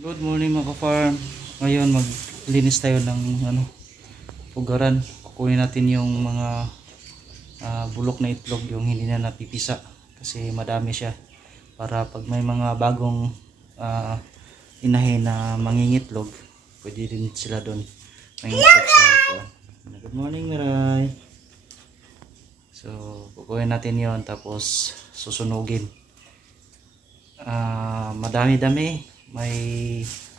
Good morning mga ka-farm. Ngayon maglinis tayo ng pugaran. Kukunin natin yung mga bulok na itlog, yung hindi na napipisa kasi madami siya, para pag may mga bagong inahin na mangingitlog, pwede rin sila doon mangingitlog sa kuwan. Good morning, Miray. So kukunin natin yon, tapos susunugin. Madami-dami, may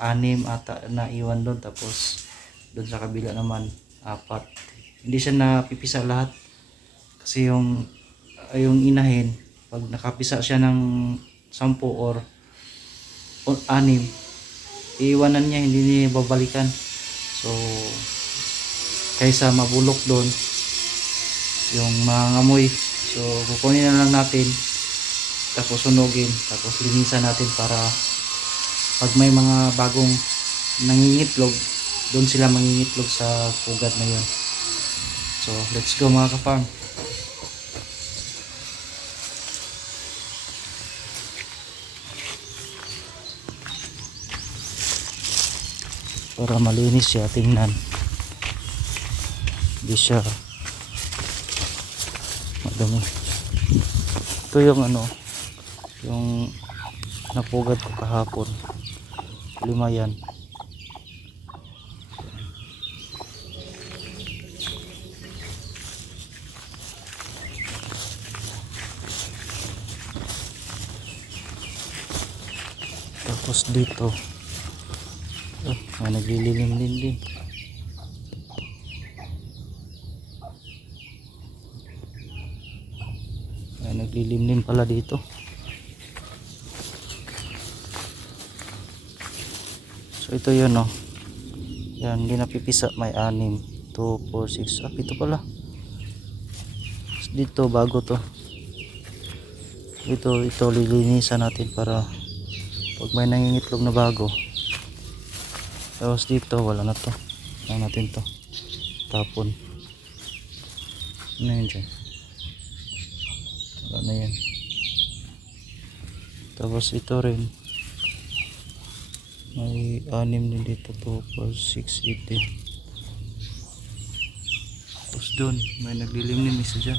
6 ata na iwan doon, tapos doon sa kabila naman 4. Hindi siya napipisa lahat kasi yung inahin, pag nakapisa siya ng 10 or 6, iiwanan niya, hindi niya babalikan. So kaysa mabulok doon yung mga ngamoy, so kukunin na lang natin, tapos sunugin, tapos linisan natin para pag may mga bagong nangingitlog, doon sila mangingitlog sa pugad na yun. So let's go mga ka-farm. Para malinis siya tingnan, hindi siya madumi. Ito yung yung napugad ko kahapon, 5 yan. Tapos dito may naglililim din. May naglilimlim pala dito. So ito yun, yan, hindi napipisa, may 6, 2, 4, 6, 7 pala. Dito bago to, ito lilinisan natin para pag may nangingitlog na bago. Tapos dito wala na to, lang natin to tapon. Ano yun dyan, wala na yan. Tapos ito rin may 6 din dito, 2, 4, 6, 8 din. Tapos dun may naglilimlim isa dyan.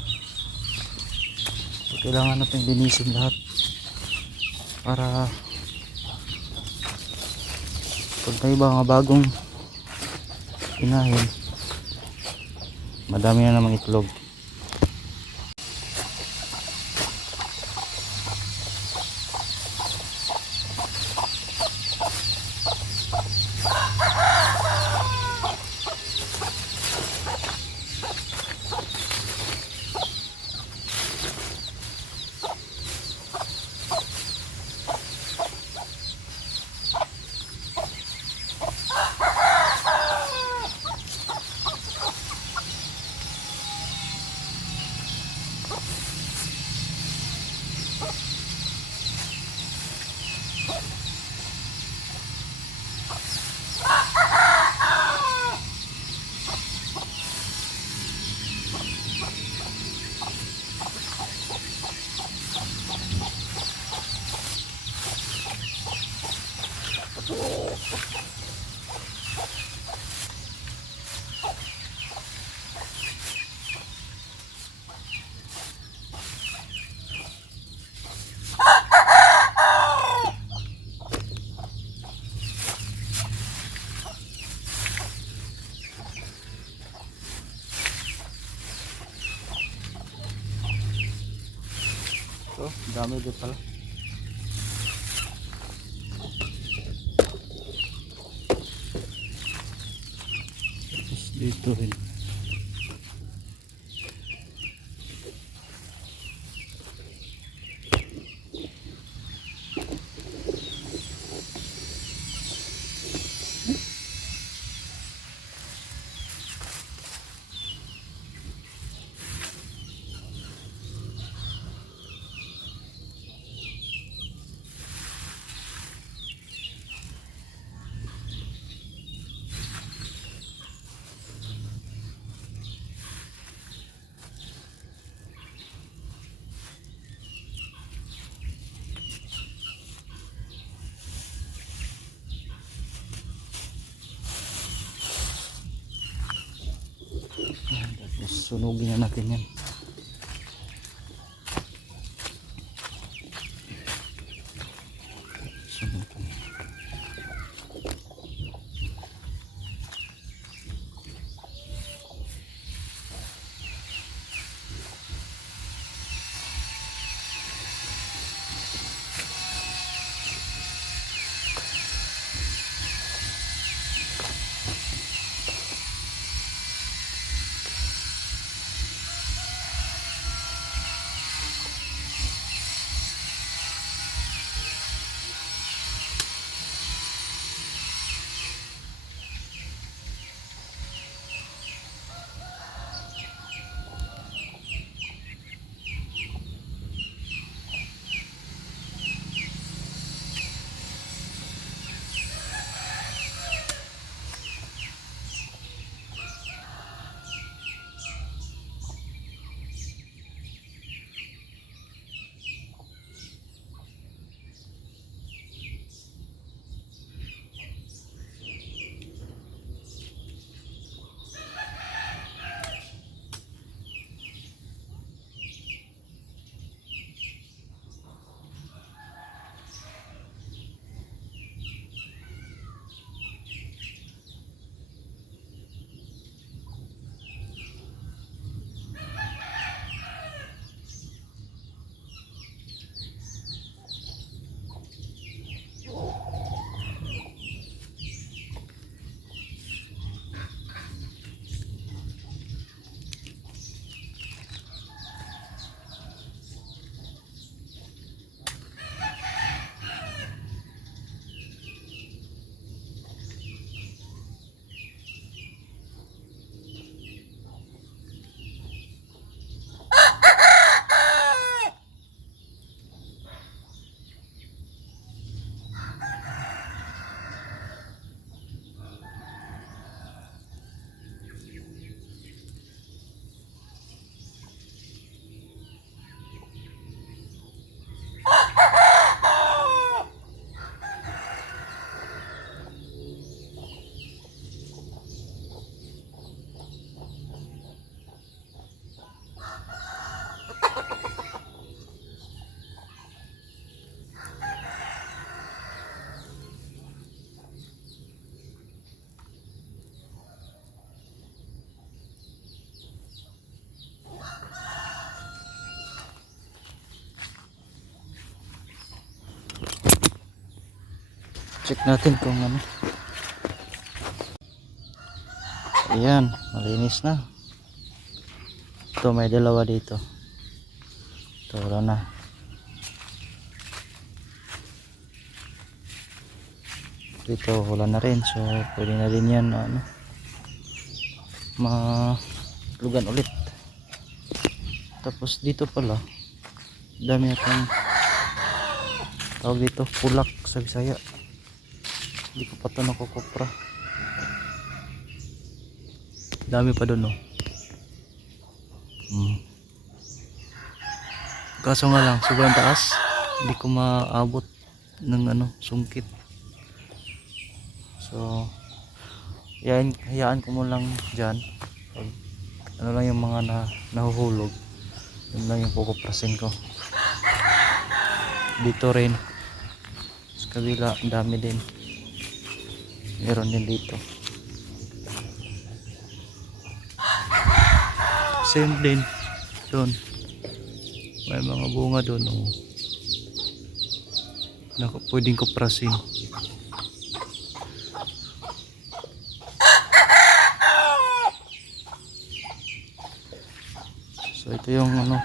So kailangan natin linisin lahat para pag may mga bagong inahin, madami na namang itlog. So dami din pala. Tapos dito rin Sunugin na natin yan. Sunugin. Check natin kung ano. Ayan, malinis na. Ito, may dalawa dito. Ito, wala na. Dito, wala na rin. So, pwede na rin yan, ano, lugan ulit. Tapos, dito pala, dami akong tawag dito, pulak sa Bisaya. Hindi ko pa ito nakukupra. Dami pa doon, oh. Kaso nga lang, sobrang taas. Hindi ko maabot ng ano, sungkit. So, hayaan ko mo lang dyan. Pag, ano lang yung mga nahuhulog, yun lang yung kukuprasin ko. Dito rin sa kabila, ang dami din. Meron din dito. Same din doon. May mga bunga doon, oh. Pwedeng kuprasin. So ito yung ano,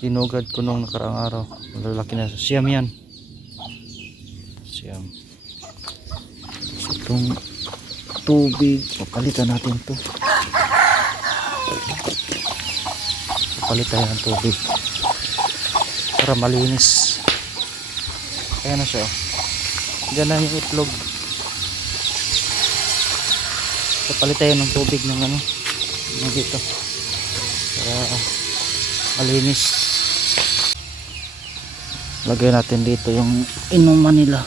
tinugad ko nung nakaraang araw. Malalaki na. Siyam yan. Siyam. So itong tubig, papalitan natin to. Palit tayo ng tubig para malinis. Ayan na siya, oh. Diyan na yung itlog. So palit tayo ng tubig ng ano, dito para malinis. Lagay natin dito yung inuman nila.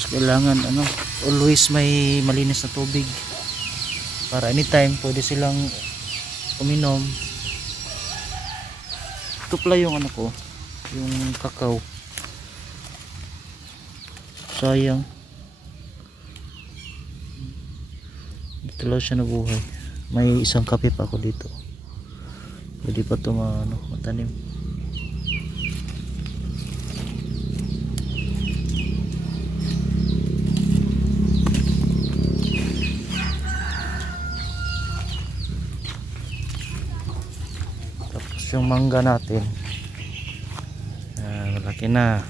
So kailangan ano, always may malinis na tubig. Para anytime pwede silang uminom. Ito pala yung ano ko, yung kakao. Sayang. Dito lang siya nabuhay. May isang kape pa ako dito. Pwede pa ito matanim. Tapos yung mangga natin. Malaki na.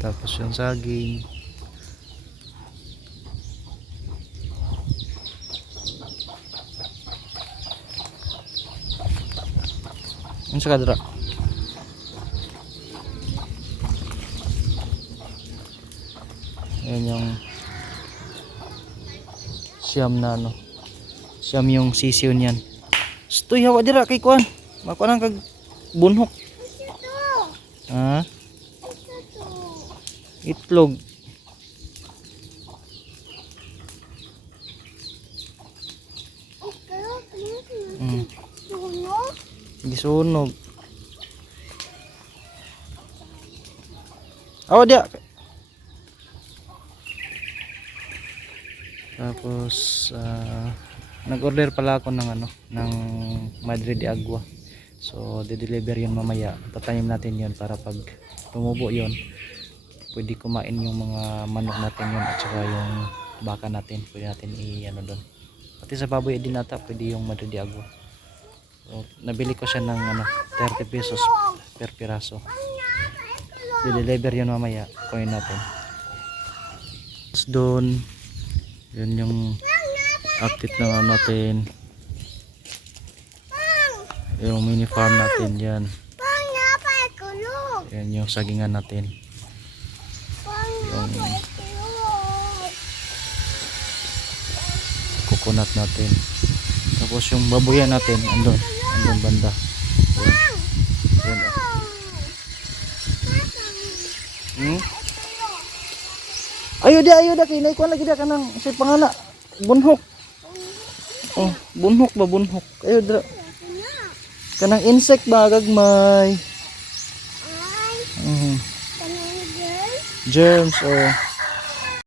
Tapos yung saging. Ano sa kadra? Ayan yung siyam na siyam yung sisiyo niyan. Stoy hawa dira kay kuan. Mako nang kag bunhok. Ha? Itlog. Gisunog. Awa dia. Tapos nag-order pala ako ng ng Madre de Agua. So de-deliver yun mamaya. Tatanim natin yun para pag tumubo yun, pwede kumain yung mga manok natin yun at saka yung baka natin. Pwede natin doon. Pati sa baboy din ata pwede yung Madre de Agua. So, nabili ko siya ng 30 pesos per piraso. De-deliver yun mamaya. Kunin natin. Tapos doon, yun yung update ng natin. Yung mini farm natin yan. Yan yung sagingan natin. Yung coconut natin. Tapos yung baboyan natin andun banda. Yan. Ayo dia kinay ko lagi dia kanang si pangana bunhok. Oh, bunhok ba bunhok. Ayo dira. Kanang insect ba gagmay. Germs oh.